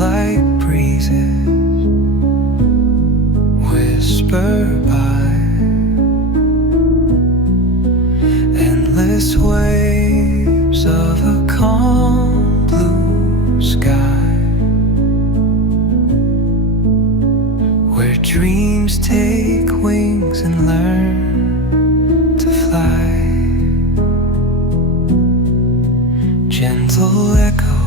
like breezes whisper by, endless waves of a calm blue sky, where dreams take wings and learn to fly. Gentle echoes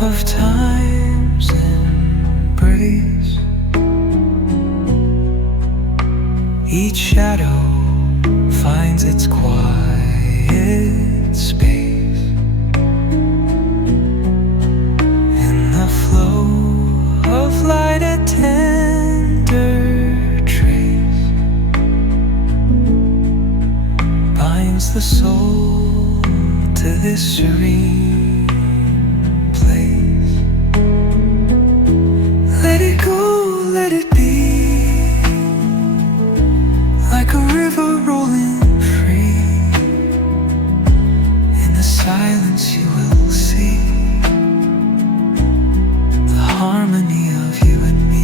of time's embrace, each shadow finds its quiet space in the flow of light, a tender trace binds the soul to this serene place. Let it go, let it be, like a river rolling free. In the silence you will see the harmony of you and me.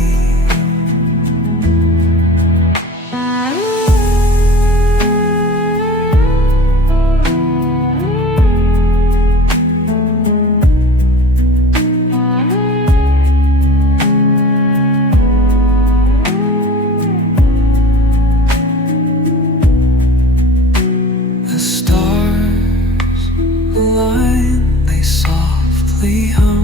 The stars align, they softly hum,